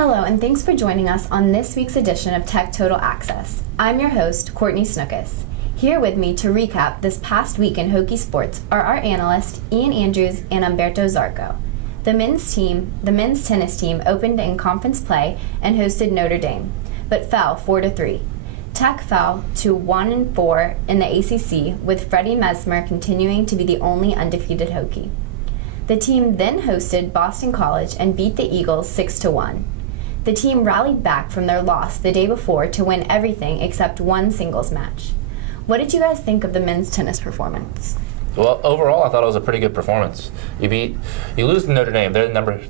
Hello, and thanks for joining us on this week's edition of Tech Total Access. I'm your host, Courtney Snookus. Here with me to recap this past week in Hokie sports are our analysts, Ian Andrews and Umberto Zarco. The men's tennis team opened in conference play and hosted Notre Dame, but fell 4-3. Tech fell to 1-4 in the ACC, with Freddie Mesmer continuing to be the only undefeated Hokie. The team then hosted Boston College and beat the Eagles 6-1. The team rallied back from their loss the day before to win everything except one singles match. What did you guys think of the men's tennis performance? Well, overall, I thought it was a pretty good performance. You lose to Notre Dame. They're the number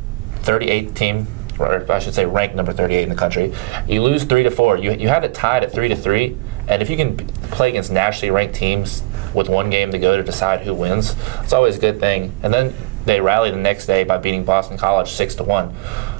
38 team, or I should say ranked number 38 in the country. You lose 3-4. You had it tied at 3-3, and if you can play against nationally ranked teams with one game to go to decide who wins, it's always a good thing. And then they rallied the next day by beating Boston College 6-1.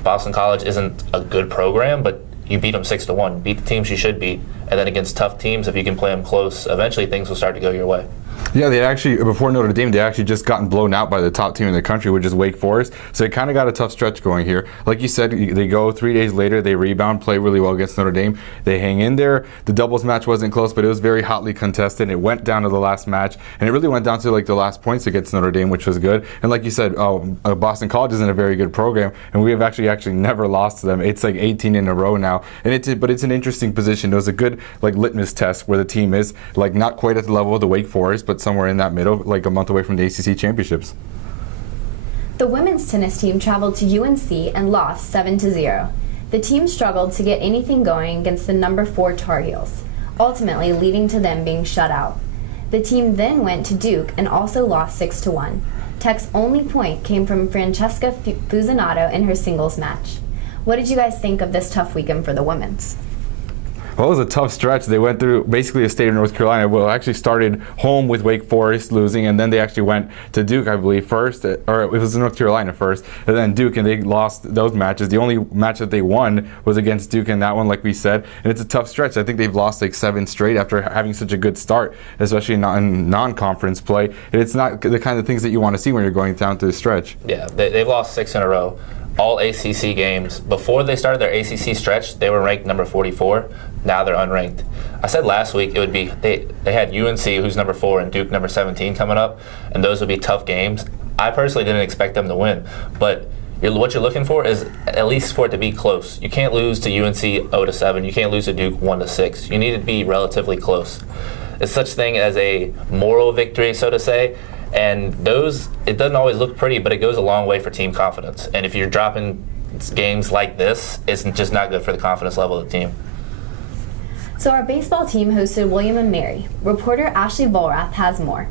Boston College isn't a good program, but you beat them 6-1. Beat the teams you should beat, and then against tough teams, if you can play them close, eventually things will start to go your way. Yeah, they actually, before Notre Dame, they actually just gotten blown out by the top team in the country, which is Wake Forest. So they kind of got a tough stretch going here. Like you said, they go 3 days later, they rebound, play really well against Notre Dame. They hang in there. The doubles match wasn't close, but it was very hotly contested. It went down to the last match, and it really went down to like the last points against Notre Dame, which was good. And like you said, Boston College isn't a very good program, and we have actually never lost to them. It's like 18 in a row now, and but it's an interesting position. It was a good like litmus test where the team is like not quite at the level of the Wake Forest, but somewhere in that middle, like a month away from the ACC championships. The women's tennis team traveled to UNC and lost 7-0. The team struggled to get anything going against the number 4 Tar Heels, ultimately leading to them being shut out. The team then went to Duke and also lost 6-1. Tech's only point came from Francesca Fusinato in her singles match. What did you guys think of this tough weekend for the women's? Well, it was a tough stretch. They went through basically the state of North Carolina. Well, actually started home with Wake Forest losing, and then they actually went to Duke, I believe, first. Or it was North Carolina first, and then Duke, and they lost those matches. The only match that they won was against Duke, and that one, like we said, and it's a tough stretch. I think they've lost like 7 straight after having such a good start, especially in non-conference play. And it's not the kind of things that you want to see when you're going down to the stretch. Yeah, they've lost 6 in a row. All ACC games. Before they started their ACC stretch, they were ranked number 44. Now they're unranked. I said last week it would be they had UNC, who's number 4, and Duke, number 17, coming up, and those would be tough games. I personally didn't expect them to win, but what you're looking for is at least for it to be close. You can't lose to UNC 0-7. You can't lose to Duke 1-6. You need to be relatively close. It's such thing as a moral victory, so to say. And it doesn't always look pretty, but it goes a long way for team confidence. And if you're dropping games like this, it's just not good for the confidence level of the team. So our baseball team hosted William & Mary. Reporter Ashley Volrath has more.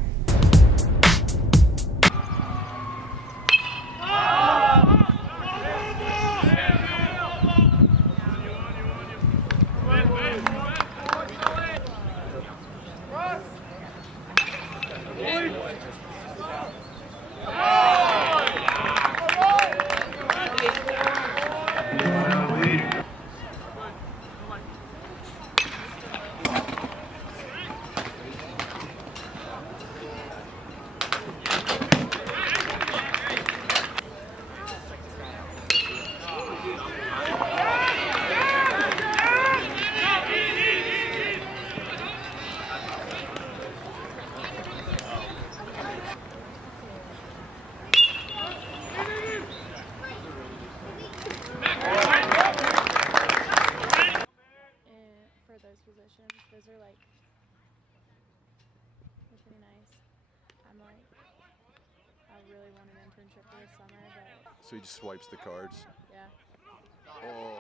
Those are like, they're pretty nice. I really want an internship for this summer, but. So he just swipes the cards. Yeah. Oh.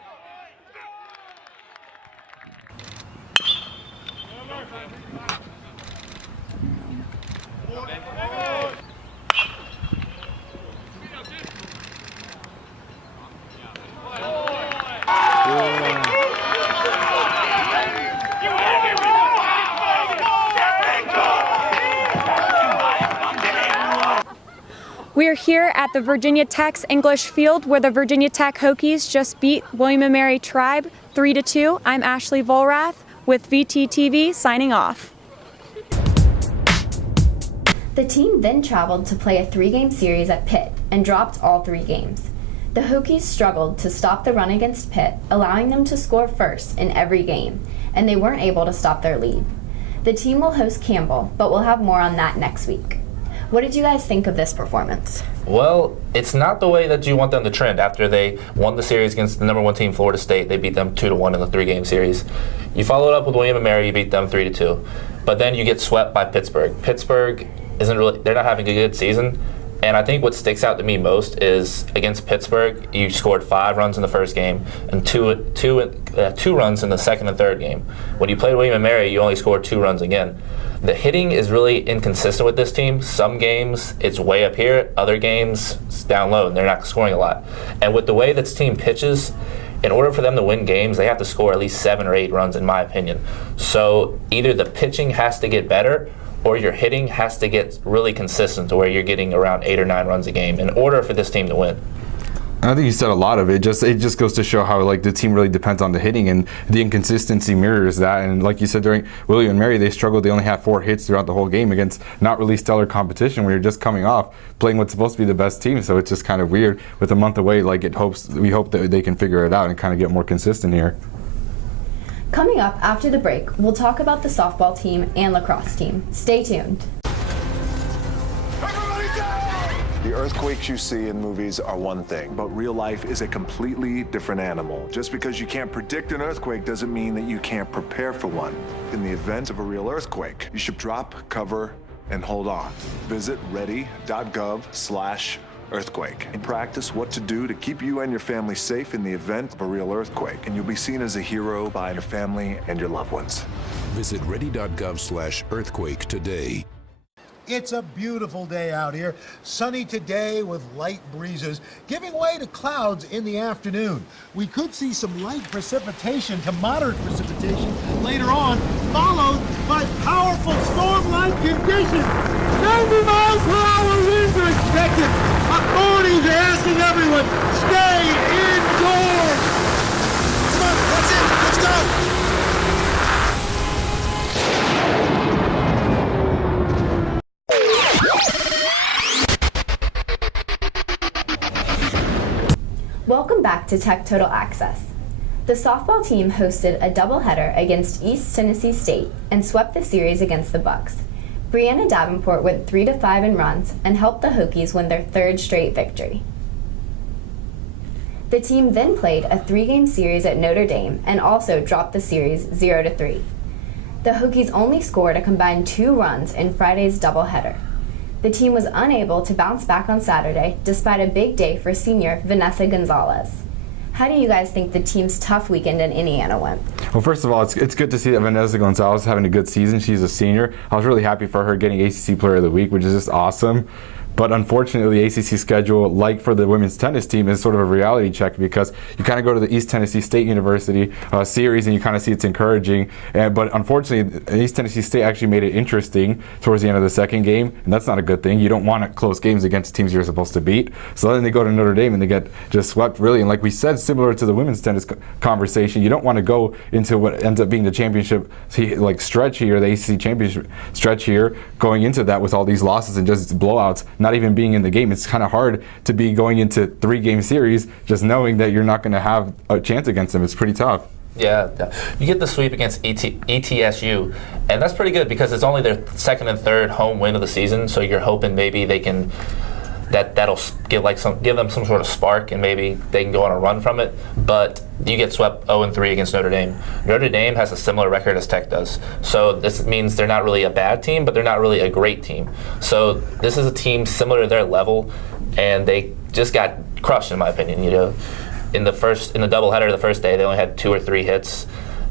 We are here at the Virginia Tech's English Field, where the Virginia Tech Hokies just beat William & Mary Tribe 3-2. I'm Ashley Volrath with VTTV signing off. The team then traveled to play a 3-game series at Pitt and dropped all 3 games. The Hokies struggled to stop the run against Pitt, allowing them to score first in every game, and they weren't able to stop their lead. The team will host Campbell, but we'll have more on that next week. What did you guys think of this performance? Well, it's not the way that you want them to trend. After they won the series against the number one team, Florida State, they beat them 2-1 in the 3-game series. You followed up with William & Mary, you beat them 3-2. But then you get swept by Pittsburgh. Pittsburgh they're not having a good season. And I think what sticks out to me most is against Pittsburgh, you scored 5 runs in the first game and two runs in the second and third game. When you played William & Mary, you only scored 2 runs again. The hitting is really inconsistent with this team. Some games it's way up here, other games it's down low, and they're not scoring a lot. And with the way this team pitches, in order for them to win games, they have to score at least 7 or 8 runs, in my opinion. So either the pitching has to get better, or your hitting has to get really consistent to where you're getting around 8 or 9 runs a game in order for this team to win. I think you said a lot of it. It just goes to show how the team really depends on the hitting, and the inconsistency mirrors that. And like you said, during William & Mary, they struggled. They only had 4 hits throughout the whole game against not really stellar competition. When you're just coming off playing what's supposed to be the best team, so it's just kind of weird. With a month away, we hope that they can figure it out and kind of get more consistent here. Coming up after the break, we'll talk about the softball team and lacrosse team. Stay tuned. The earthquakes you see in movies are one thing, but real life is a completely different animal. Just because you can't predict an earthquake doesn't mean that you can't prepare for one. In the event of a real earthquake, you should drop, cover, and hold on. Visit ready.gov/earthquake and practice what to do to keep you and your family safe in the event of a real earthquake. And you'll be seen as a hero by your family and your loved ones. Visit ready.gov/earthquake today. It's a beautiful day out here, sunny today with light breezes, giving way to clouds in the afternoon. We could see some light precipitation to moderate precipitation later on, followed by powerful storm-like conditions. 90 miles per hour winds are expected. Authorities are asking everyone, stay indoors. Come on, that's it, let's go. Welcome back to Tech Total Access. The softball team hosted a doubleheader against East Tennessee State and swept the series against the Bucks. Brianna Davenport went 3-5 in runs and helped the Hokies win their 3rd straight victory. The team then played a 3-game series at Notre Dame and also dropped the series 0-3. The Hokies only scored a combined 2 runs in Friday's doubleheader. The team was unable to bounce back on Saturday despite a big day for senior Vanessa Gonzalez. How do you guys think the team's tough weekend in Indiana went? Well, first of all, it's good to see that Vanessa Gonzalez is having a good season. She's a senior. I was really happy for her getting ACC Player of the Week, which is just awesome. But unfortunately, the ACC schedule, like for the women's tennis team, is sort of a reality check because you kind of go to the East Tennessee State University series and you kind of see it's encouraging. But unfortunately, East Tennessee State actually made it interesting towards the end of the 2nd game, and that's not a good thing. You don't want close games against teams you're supposed to beat. So then they go to Notre Dame and they get just swept, really. And like we said, similar to the women's tennis conversation, you don't want to go into what ends up being the championship stretch here, the ACC championship stretch here, going into that with all these losses and just blowouts. Not even being in the game. It's kind of hard to be going into 3-game series just knowing that you're not going to have a chance against them. It's pretty tough. Yeah, you get the sweep against ETSU, and that's pretty good because it's only their 2nd and 3rd home win of the season. So you're hoping maybe they can that'll give them some sort of spark, and maybe they can go on a run from it. But you get swept 0-3 against Notre Dame. Notre Dame has a similar record as Tech does. So this means they're not really a bad team, but they're not really a great team. So this is a team similar to their level, and they just got crushed, in my opinion. In the doubleheader the first day, they only had 2 or 3 hits.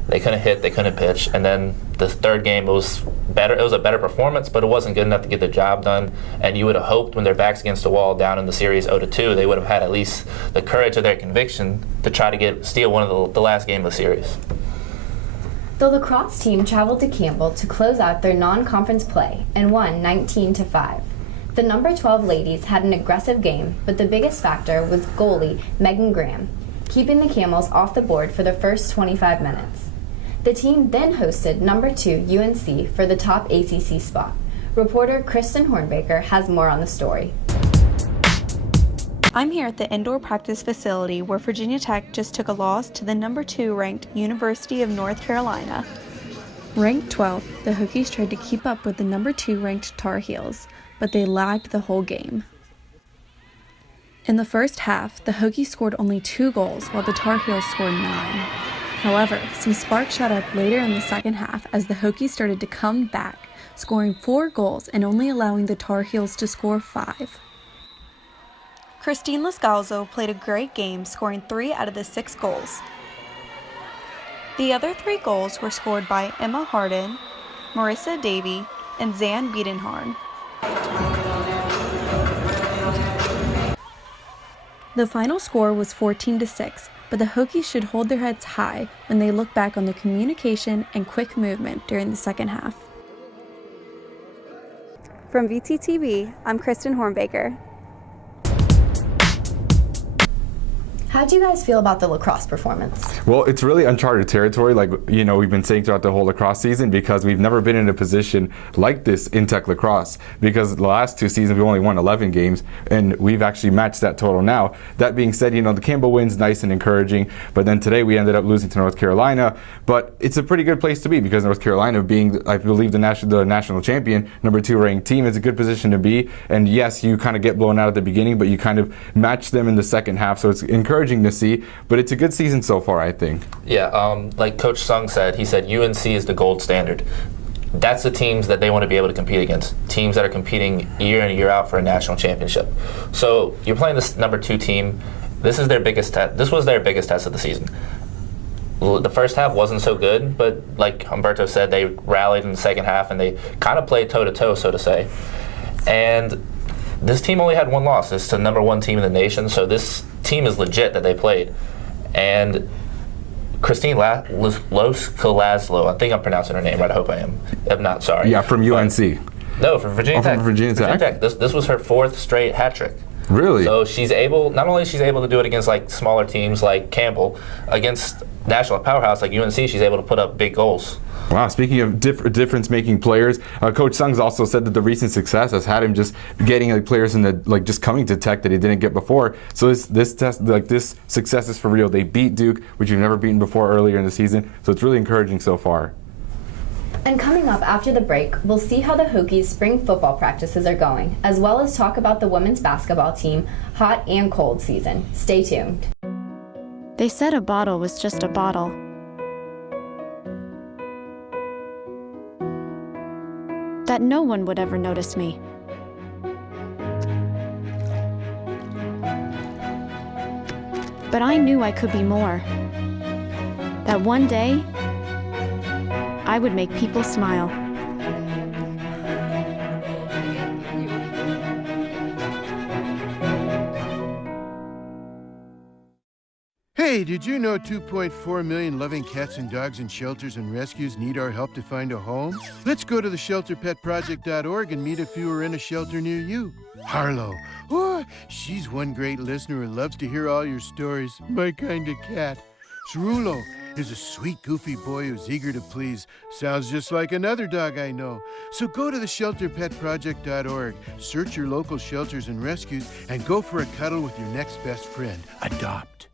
They couldn't hit, they couldn't pitch, and then the 3rd game was better. It was a better performance, but it wasn't good enough to get the job done. And you would have hoped when their backs against the wall down in the series 0-2, they would have had at least the courage of their conviction to try to steal one of the last game of the series. The lacrosse team traveled to Campbell to close out their non-conference play and won 19-5. The number 12 ladies had an aggressive game, but the biggest factor was goalie Megan Graham, keeping the Camels off the board for the first 25 minutes. The team then hosted number 2 UNC for the top ACC spot. Reporter Kristen Hornbaker has more on the story. I'm here at the indoor practice facility where Virginia Tech just took a loss to the number 2 ranked University of North Carolina. Ranked 12th, the Hokies tried to keep up with the number 2 ranked Tar Heels, but they lagged the whole game. In the first half, the Hokies scored only 2 goals while the Tar Heels scored 9. However, some sparks shot up later in the second half as the Hokies started to come back, scoring 4 goals and only allowing the Tar Heels to score 5. Christine Lascalzo played a great game, scoring 3 out of the 6 goals. The other 3 goals were scored by Emma Harden, Marissa Davey, and Zan Biedenharn. The final score was 14-6, but the Hokies should hold their heads high when they look back on the communication and quick movement during the second half. From VTTV, I'm Kristen Hornbaker. How do you guys feel about the lacrosse performance? Well, it's really uncharted territory, like we've been saying throughout the whole lacrosse season, because we've never been in a position like this in Tech lacrosse. Because the last 2 seasons we only won 11 games, and we've actually matched that total now. That being said, the Campbell win's nice and encouraging, but then today we ended up losing to North Carolina. But it's a pretty good place to be because North Carolina, being I believe the national champion, number 2 ranked team, is a good position to be. And yes, you kind of get blown out at the beginning, but you kind of match them in the second half. So it's encouraging to see, but it's a good season so far, I think. Yeah, like Coach Sung said, he said UNC is the gold standard. That's the teams that they want to be able to compete against, teams that are competing year in and year out for a national championship. So you're playing this number 2 team. This is their biggest test. This was their biggest test of the season. The first half wasn't so good, but like Humberto said, they rallied in the second half and they kind of played toe-to-toe, so to say. And this team only had 1 loss. It's the number 1 team in the nation, so this team is legit that they played. And Christine Lascalzo, I think I'm pronouncing her name right, I hope I am. If not, sorry. Yeah, from UNC. No, from Virginia Tech. From Virginia Tech? This was her 4th straight hat trick. Really? So not only she's able to do it against like smaller teams like Campbell, against national powerhouse like UNC, she's able to put up big goals. Wow, speaking of difference-making players, Coach Sung's also said that the recent success has had him just getting players in the just coming to Tech that he didn't get before. So this success is for real. They beat Duke, which we've never beaten before earlier in the season. So it's really encouraging so far. And coming up after the break, we'll see how the Hokies' spring football practices are going, as well as talk about the women's basketball team hot and cold season. Stay tuned. They said a bottle was just a bottle. That no one would ever notice me. But I knew I could be more. That one day, I would make people smile. Hey, did you know 2.4 million loving cats and dogs in shelters and rescues need our help to find a home? Let's go to theshelterpetproject.org and meet if you are in a shelter near you. Harlow, oh, she's one great listener who loves to hear all your stories. My kind of cat. Cerulo is a sweet, goofy boy who's eager to please. Sounds just like another dog I know. So go to theshelterpetproject.org, search your local shelters and rescues, and go for a cuddle with your next best friend. Adopt.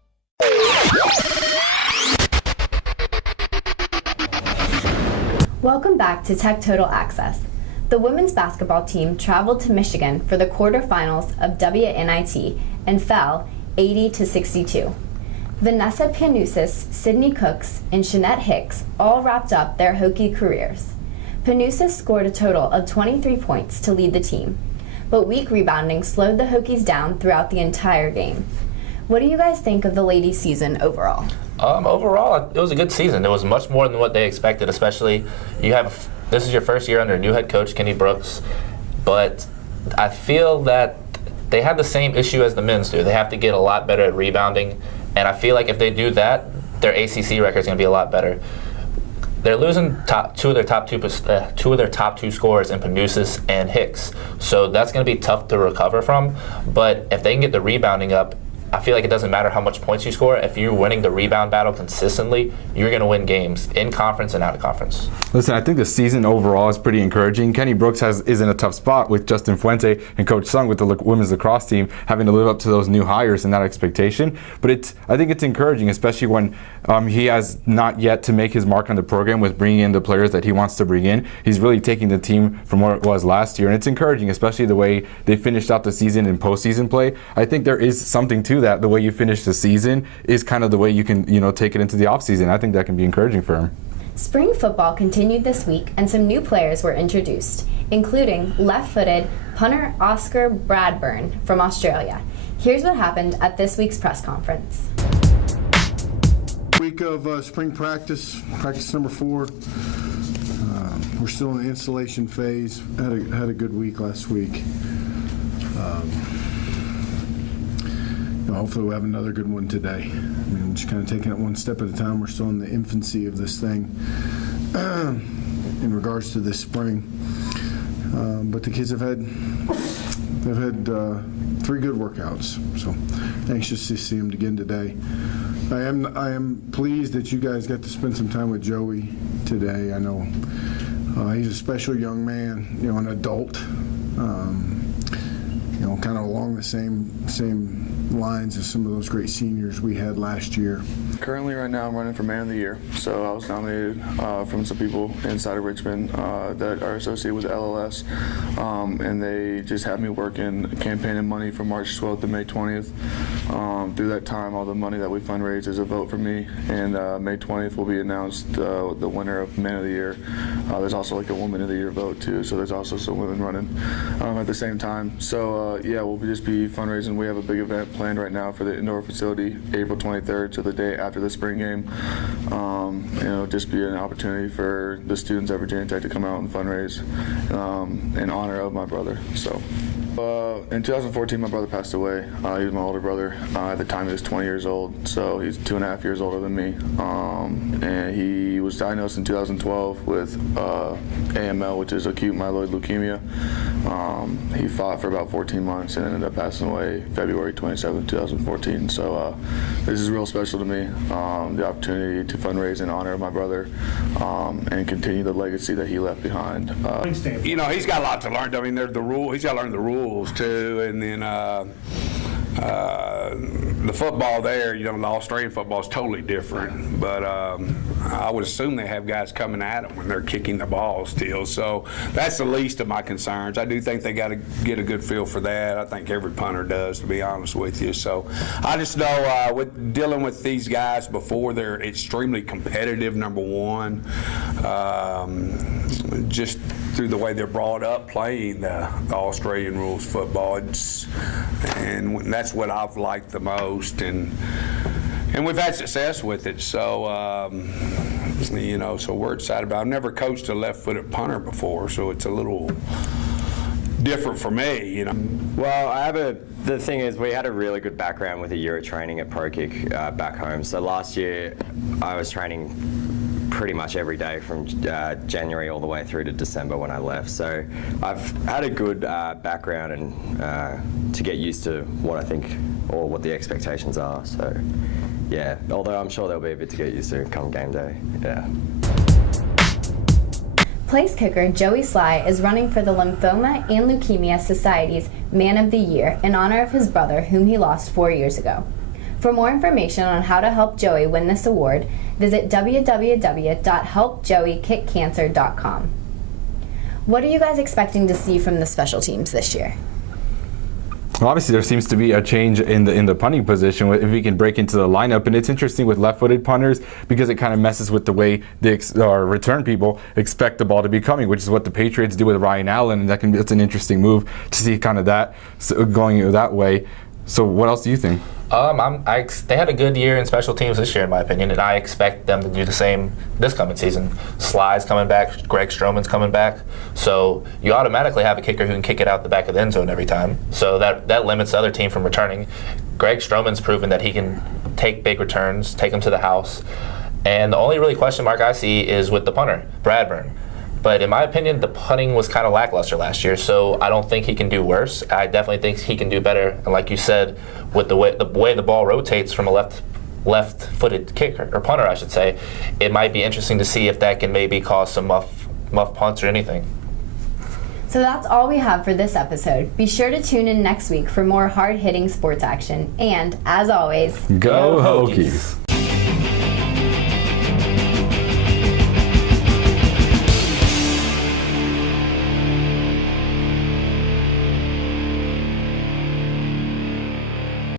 Welcome back to Tech Total Access. The women's basketball team traveled to Michigan for the quarterfinals of WNIT and fell 80-62. Vanessa Panusis, Sydney Cooks, and Shanette Hicks all wrapped up their Hokie careers. Panusis scored a total of 23 points to lead the team, but weak rebounding slowed the Hokies down throughout the entire game. What do you guys think of the ladies' season overall? Overall, it was a good season. It was much more than what they expected, especially this is your first year under a new head coach, Kenny Brooks, but I feel that they have the same issue as the men's do. They have to get a lot better at rebounding, and I feel like if they do that, their ACC record is going to be a lot better. They're losing two of their top two scorers in Panusis and Hicks, so that's going to be tough to recover from. But if they can get the rebounding up, I feel like it doesn't matter how much points you score. If you're winning the rebound battle consistently, you're going to win games in conference and out of conference. Listen, I think the season overall is pretty encouraging. Kenny Brooks is in a tough spot with Justin Fuente and Coach Sung with the women's lacrosse team having to live up to those new hires and that expectation. But I think it's encouraging, especially when he has not yet to make his mark on the program with bringing in the players that he wants to bring in. He's really taking the team from where it was last year, and it's encouraging, especially the way they finished out the season in postseason play. I think there is something to that. The way you finish the season is kind of the way you can, take it into the offseason. I think that can be encouraging for him. Spring football continued this week, and some new players were introduced, including left-footed punter Oscar Bradburn from Australia. Here's what happened at this week's press conference. Week of spring practice number 4. We're still in the installation phase. Had a good week last week. Hopefully we'll have another good one today. Just kind of taking it one step at a time. We're still in the infancy of this thing in regards to this spring. But the kids have had 3 good workouts, so anxious to see them again today. I am pleased that you guys got to spend some time with Joey today. I know he's a special young man, an adult, kind of along the same lines as some of those great seniors we had last year. Currently, right now, I'm running for Man of the Year. So I was nominated from some people inside of Richmond that are associated with the LLS, and they just had me working campaigning money from March 12th to May 20th. Through that time, all the money that we fundraise is a vote for me, and May 20th will be announced the winner of Man of the Year. There's also like a Woman of the Year vote too, so there's also some women running at the same time. So we'll just be fundraising. We have a big event planned right now for the indoor facility, April 23rd, to the day after the spring game. It'll just be an opportunity for the students at Virginia Tech to come out and fundraise in honor of my brother. So. In 2014, my brother passed away. He was my older brother. At the time, he was 20 years old, so he's 2.5 years older than me. And he was diagnosed in 2012 with AML, which is acute myeloid leukemia. He fought for about 14 months and ended up passing away February 27, 2014. So this is real special to me, the opportunity to fundraise in honor of my brother and continue the legacy that he left behind. He's got a lot to learn. I mean, there's the rule. He's got to learn the rules too, and then the football there, the Australian football is totally different. But I would assume they have guys coming at them when they're kicking the ball still. So that's the least of my concerns. I do think they got to get a good feel for that. I think every punter does, to be honest with you. So I just know with dealing with these guys before they're extremely competitive, number one, just through the way they're brought up playing the Australian rules football, and that's what I've liked the most, and we've had success with it. So so we're excited about it. I've never coached a left-footed punter before, so it's a little different for me. Well, the thing is, we had a really good background with a year of training at ProKick back home. So last year, I was training pretty much every day from January all the way through to December when I left. So I've had a good background and to get used to what I think or what the expectations are. So yeah, although I'm sure there'll be a bit to get used to come game day. Yeah. Place kicker Joey Sly is running for the Lymphoma and Leukemia Society's Man of the Year in honor of his brother, whom he lost 4 years ago. For more information on how to help Joey win this award, visit www.helpjoeykickcancer.com. What are you guys expecting to see from the special teams this year? Well, obviously there seems to be a change in the punting position if we can break into the lineup, and it's interesting with left-footed punters because it kind of messes with the way our return people expect the ball to be coming, which is what the Patriots do with Ryan Allen, and it's an interesting move to see kind of that going that way. So what else do you think? They had a good year in special teams this year, in my opinion, and I expect them to do the same this coming season. Sly's coming back, Greg Stroman's coming back, so you automatically have a kicker who can kick it out the back of the end zone every time. So that limits the other team from returning. Greg Stroman's proven that he can take big returns, take them to the house, and the only really question mark I see is with the punter, Bradburn. But in my opinion, the punting was kind of lackluster last year, so I don't think he can do worse. I definitely think he can do better. And like you said, with the way the ball rotates from a left-footed kicker, or punter, I should say, it might be interesting to see if that can maybe cause some muff punts or anything. So that's all we have for this episode. Be sure to tune in next week for more hard-hitting sports action. And, as always, Go Hokies!